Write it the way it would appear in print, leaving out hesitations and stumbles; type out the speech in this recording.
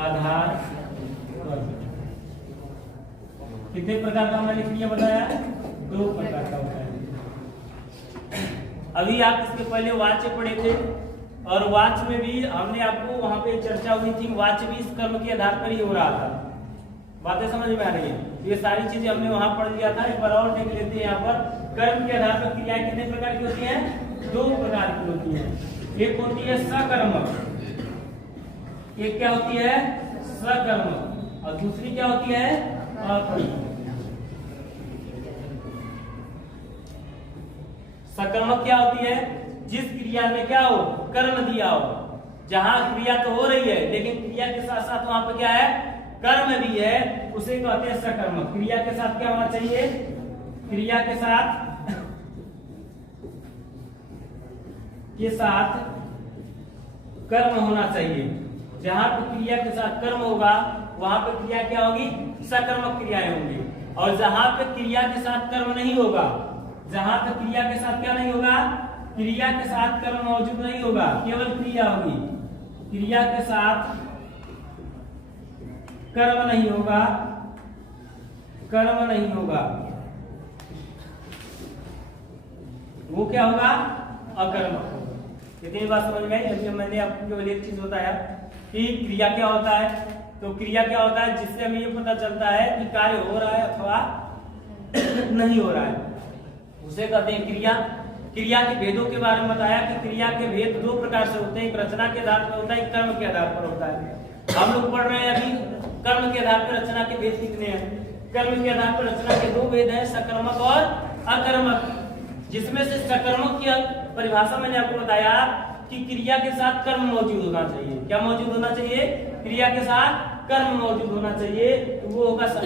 आधार पर। कितने प्रकार का हमने लिख लिया बताया? 2 प्रकार का होता है। अभी आप इसके पहले वाच्य पढ़े थे और वाच्य में भी हमने आपको वहां पे चर्चा हुई थी, वाच्य भी इस कर्म के आधार पर ही हो रहा था। बातें समझ में आ रही है? ये सारी चीजें हमने वहां पढ़ लिया था। एक बार और देख लेते हैं। यहाँ पर कर्म के आधार पर क्रियाएं कितने प्रकार की होती हैं? 2 प्रकार की होती हैं। एक होती है सकर्मक, एक क्या होती है? सकर्मक, और दूसरी क्या होती है? अकर्मक। सकर्मक क्या होती है? जिस क्रिया में क्या हो? कर्म दिया हो। जहां क्रिया तो हो रही है लेकिन क्रिया के साथ साथ वहां पर क्या है? कर्म भी है, उसे कहते हैं सकर्मक। क्रिया के साथ क्या होना चाहिए? क्रिया के साथ कर्म होना चाहिए। जहां पर क्रिया के साथ कर्म होगा वहां पर क्रिया क्या होगी? सकर्मक क्रियाएं होंगी। और जहां पे क्रिया के साथ कर्म नहीं होगा, जहां तक क्रिया के साथ क्या नहीं होगा? क्रिया के साथ कर्म मौजूद नहीं होगा, केवल क्रिया होगी। क्रिया के साथ कर्म नहीं होगा, कर्म नहीं होगा, वो क्या होगा? अकर्मक होगा। इतनी बात समझ में आई? अभी मैंने आपको केवल एक चीज बताया कि क्रिया क्या होता है। तो क्रिया क्या होता है? जिससे हमें ये पता चलता है कि कार्य हो रहा है अथवा नहीं हो रहा है, उसे कहते हैं क्रिया। क्रिया के भेदों के बारे में बताया कि क्रिया के भेद 2 प्रकार से होते हैं। एक रचना के आधार पर होता है, एक कर्म के आधार पर होता है। हम लोग पढ़ रहे हैं अभी कर्म के आधार पर रचना के भेद कितने हैं। कर्म के आधार पर रचना के 2 भेद हैं, सकर्मक और अकर्मक। जिसमें से सकर्मक की परिभाषा मैंने आपको बताया कि क्रिया के साथ कर्म मौजूद होना चाहिए। क्या मौजूद होना चाहिए? क्रिया के साथ कर्म मौजूद होना चाहिए, तो वो होगा सकर्मक।